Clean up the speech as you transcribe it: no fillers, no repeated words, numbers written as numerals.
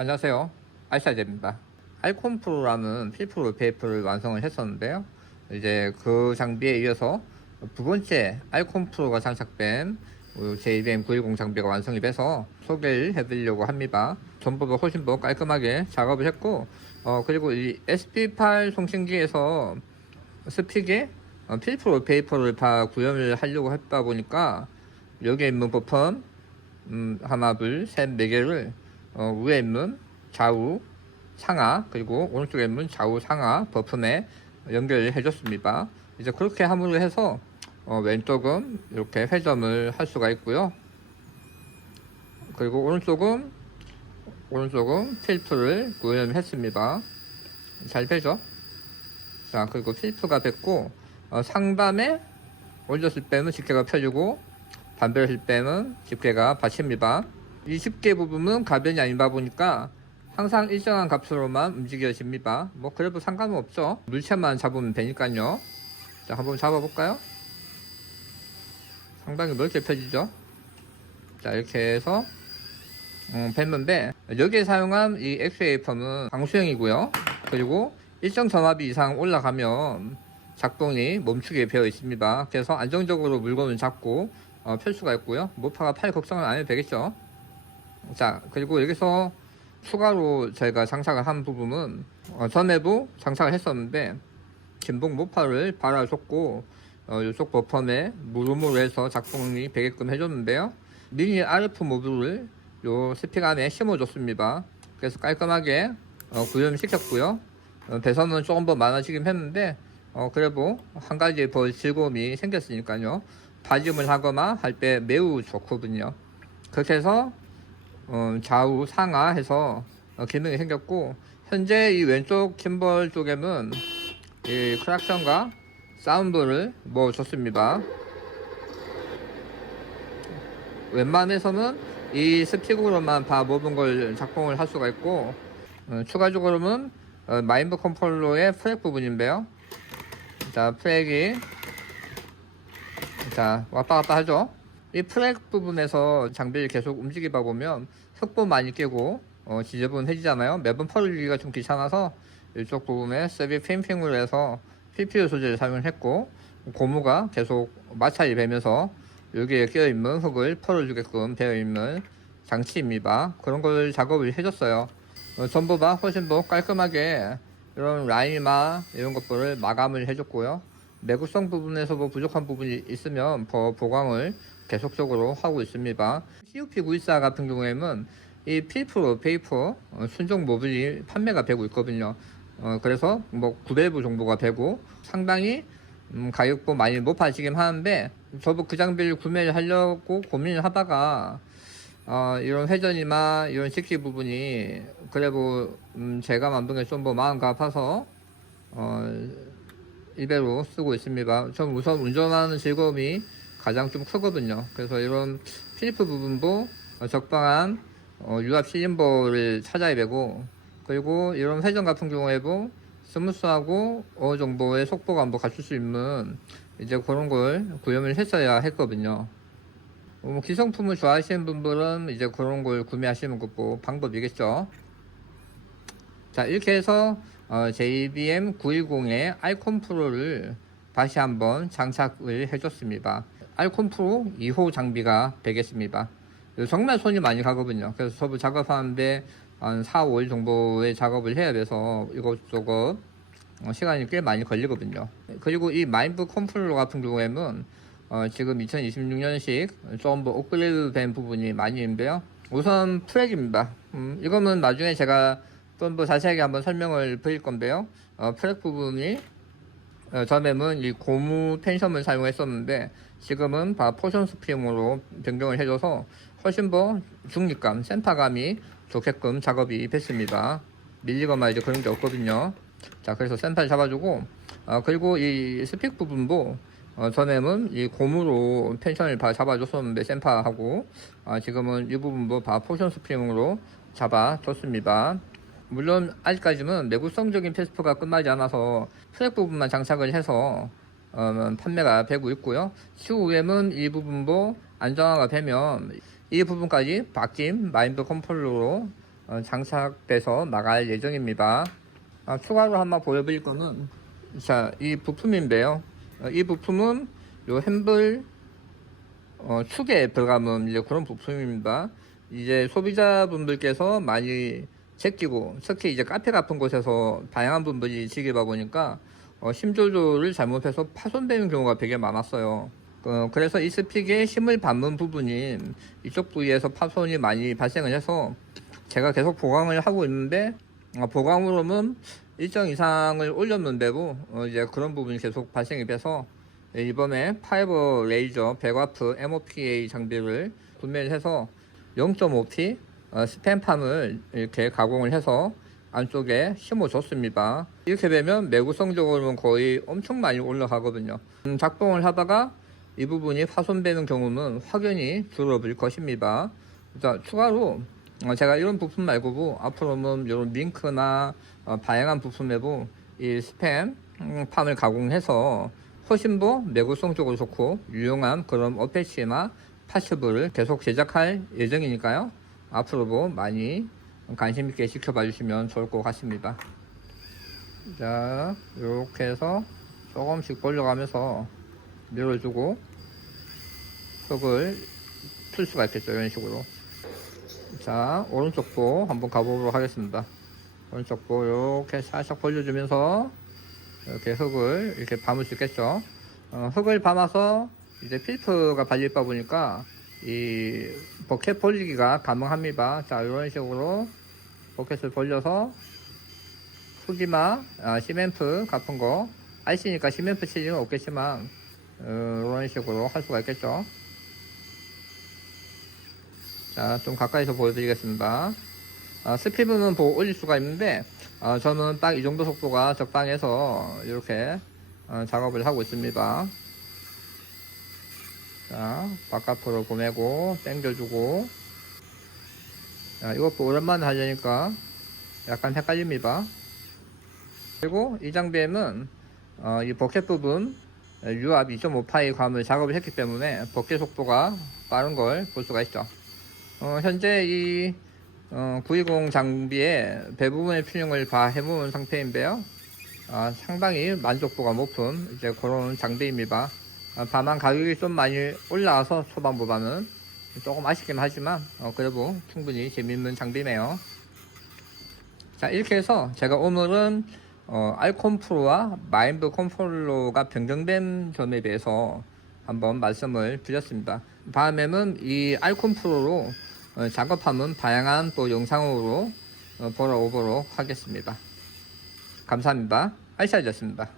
안녕하세요. 알샤제입니다. 알콘 프로라는 필프로 베이프를 완성을 했었는데요. 이제 그 장비에 이어서 두 번째 알콘 프로가 장착된 JBM 910 장비가 완성이 돼서 소개를 해드리려고 합니다. 전보다 훨씬 더 깔끔하게 작업을 했고, 그리고 이 SP8 송신기에서 스픽에 필프로 베이퍼를 다 구현을 하려고 했다 보니까 여기에 있는 버튼 하나, 둘, 셋, 네 개를 위에 있는 좌우 상하 그리고 오른쪽에 있는 좌우 상하 버튼에 연결을 해줬습니다. 이제 그렇게 함으로 해서 왼쪽은 이렇게 회전을 할 수가 있고요. 그리고 오른쪽은 필프를 구현했습니다. 잘 되죠? 자, 그리고 필프가 됐고 상단에 올렸을 때는 집게가 펴지고 반대했을 때는 집게가 받칩니다. 이 집게 부분은 가변이 아니다 보니까 항상 일정한 값으로만 움직여집니다. 뭐 그래도 상관은 없죠. 물체만 잡으면 되니까요. 자, 한번 잡아볼까요? 상당히 넓게 펴지죠. 자, 이렇게 해서 뺐는데 여기에 사용한 이 엑스웨이퍼는 방수형이고요. 그리고 일정 전압이 이상 올라가면 작동이 멈추게 되어 있습니다. 그래서 안정적으로 물건을 잡고 펼 수가 있고요. 모파가 팔 걱정은 안 해도 되겠죠. 자, 그리고 여기서 추가로 저희가 장착을 한 부분은 전에도 장착을 했었는데 진동 모파를 발라줬고 이쪽 버퍼에 무릎으로 해서 작동이 되게끔 해줬는데요. 미니 RF 모듈을 요 스픽 안에 심어줬습니다. 그래서 깔끔하게 구현시켰고요. 배선은 조금 더 많아지긴 했는데 그래도 한 가지 더 즐거움이 생겼으니까요. 다짐을 하거나 할 때 매우 좋거든요. 그렇게 해서 좌우 상하 해서 기능이 생겼고, 현재 이 왼쪽 짐벌 쪽에는 이 크락션과 사운드를 줬습니다. 웬만해서는 이 스픽으로만 다 모든 걸 작동을 할 수가 있고, 추가적으로는 마인드 컨트롤러의 프렉 부분인데요. 자, 프렉이 왔다 갔다 하죠. 이 프렉 부분에서 장비를 계속 움직이다 보면 흙도 많이 깨고 지저분해지잖아요. 매번 펄기가 좀 귀찮아서 이쪽 부분에 세비 핑핑으로 해서 PPU 소재를 사용했고, 고무가 계속 마찰이 되면서 여기에 끼어있는 흙을 펄어주게끔 되어있는 장치입니다. 그런 걸 작업을 해줬어요. 전보다 훨씬 더 깔끔하게 이런 라인이나 이런 것들을 마감을 해줬고요. 내구성 부분에서도 부족한 부분이 있으면 더 보강을 계속적으로 하고 있습니다. CUP914 같은 경우에는 이 필프로 베이퍼 순정 모듈이 판매가 되고 있거든요. 그래서 뭐 9밸브 정도가 되고 상당히 가격도 많이 높아지긴 하는데, 저도 그 장비를 구매를 하려고 고민을 하다가 이런 회전이나 이런 식기 부분이 그래도 제가 만든 게 좀 더 마음가 아파서 이대로 쓰고 있습니다. 전 우선 운전하는 즐거움이 가장 좀 크거든요. 그래서 이런 필프 부분도 적당한 유압 실린더를 찾아야 되고, 그리고 이런 회전 같은 경우에도 스무스하고 어느 정도의 속도감도 갖출 수 있는 이제 그런 걸 구현을 했어야 했거든요. 기성품을 좋아하시는 분들은 이제 그런 걸 구매하시는 것도 방법이겠죠. 자, 이렇게 해서 JBM 910의 알콘 프로를 다시 한번 장착을 해줬습니다. 알콘 프로 2호 장비가 되겠습니다. 정말 손이 많이 가거든요. 그래서 저도 작업하는데 한 4, 5일 정도의 작업을 해야 돼서 이것저것 시간이 꽤 많이 걸리거든요. 그리고 이 마인드 컨트롤러 같은 경우에는 지금 2026년식 좀 더 업그레이드 된 부분이 많이 있는데요. 우선 프렉입니다. 이거는 나중에 제가 좀 더 자세하게 한번 설명을 드릴 건데요. 프렉 부분이 전에는 이 고무 펜션을 사용했었는데 지금은 다 포션 스프링으로 변경을 해줘서 훨씬 더 중립감, 센터감이 좋게끔 작업이 됐습니다. 밀리거나 이제 그런 게 없거든요. 자, 그래서 센터를 잡아주고, 그리고 이 스픽 부분도 전에는 이 고무로 펜션을 다 잡아줬었는데 센터하고, 지금은 이 부분도 다 포션 스프링으로 잡아줬습니다. 물론 아직까지는 내구성적인 테스트가 끝나지 않아서 프렉 부분만 장착을 해서 판매가 되고 있고요. 추후에는 이 부분도 안정화가 되면 이 부분까지 바뀐 마인드 컨트롤러로 장착돼서 나갈 예정입니다. 추가로 한번 보여드릴 거는 자, 이 부품인데요. 이 부품은 요 핸들 축에 들어가면 이제 그런 부품입니다. 이제 소비자분들께서 많이 제끼고 특히 이제 카페 같은 곳에서 다양한 분들이 지기다 보니까 힘 조절을 잘못해서 파손되는 경우가 되게 많았어요. 그래서 이 스픽의 힘을 받는 부분인 이쪽 부위에서 파손이 많이 발생을 해서 제가 계속 보강을 하고 있는데 보강으로는 일정 이상을 올렸는데도 이제 그런 부분이 계속 발생이 돼서 이번에 파이버 레이저 100W MOPA 장비를 구매를 해서 0.5T 스팸팜을 이렇게 가공을 해서 안쪽에 심어줬습니다. 이렇게 되면 내구성적으로는 거의 엄청 많이 올라가거든요. 작동을 하다가 이 부분이 파손되는 경우는 확연히 줄어들 것입니다. 자, 추가로 제가 이런 부품 말고도 앞으로는 이런 링크나 다양한 부품에도 이 스팸팜을 가공해서 훨씬 더 내구성적으로 좋고 유용한 그런 어패치나 파츠들을 계속 제작할 예정이니까요. 앞으로도 많이 관심 있게 지켜봐 주시면 좋을 것 같습니다. 자, 이렇게 해서 조금씩 벌려가면서 밀어주고 흙을 풀 수가 있겠죠. 이런 식으로. 자, 오른쪽도 한번 가보도록 하겠습니다. 오른쪽도 이렇게 살짝 벌려주면서 이렇게 흙을 이렇게 밤을 수 있겠죠. 흙을 밤아서 이제 필터가 발리다 보니까 이 버켓 벌리기가 가능합니다. 자, 이런 식으로 버켓을 벌려서 흙이나 시멘트 같은 거 아이시니까 시멘트 치즈는 없겠지만 이런 식으로 할 수가 있겠죠. 자, 좀 가까이서 보여드리겠습니다. 스피드는 더 올릴 수가 있는데 저는 딱 이 정도 속도가 적당해서 이렇게 작업을 하고 있습니다. 자, 바깥으로 보내고 당겨주고. 자, 이것도 오랜만에 하려니까 약간 헷갈립니다. 그리고 이 장비에는 이 버켓 부분 유압 2.5파이 감을 작업을 했기 때문에 버켓 속도가 빠른 걸 볼 수가 있죠. 현재 이 920 장비의 대부분의 튜닝을 다 해본 상태인데요. 상당히 만족도가 높은 이제 그런 장비입니다. 다만 가격이 좀 많이 올라와서 초반보다는 조금 아쉽긴 하지만 그래도 충분히 재밌는 장비네요. 자, 이렇게 해서 제가 오늘은 알콘 프로와 마인드 컨트롤러가 변경된 점에 대해서 한번 말씀을 드렸습니다. 다음에는 이 알콘 프로로 작업하면 다양한 또 영상으로 보러 오도록 하겠습니다. 감사합니다. 알차이였습니다.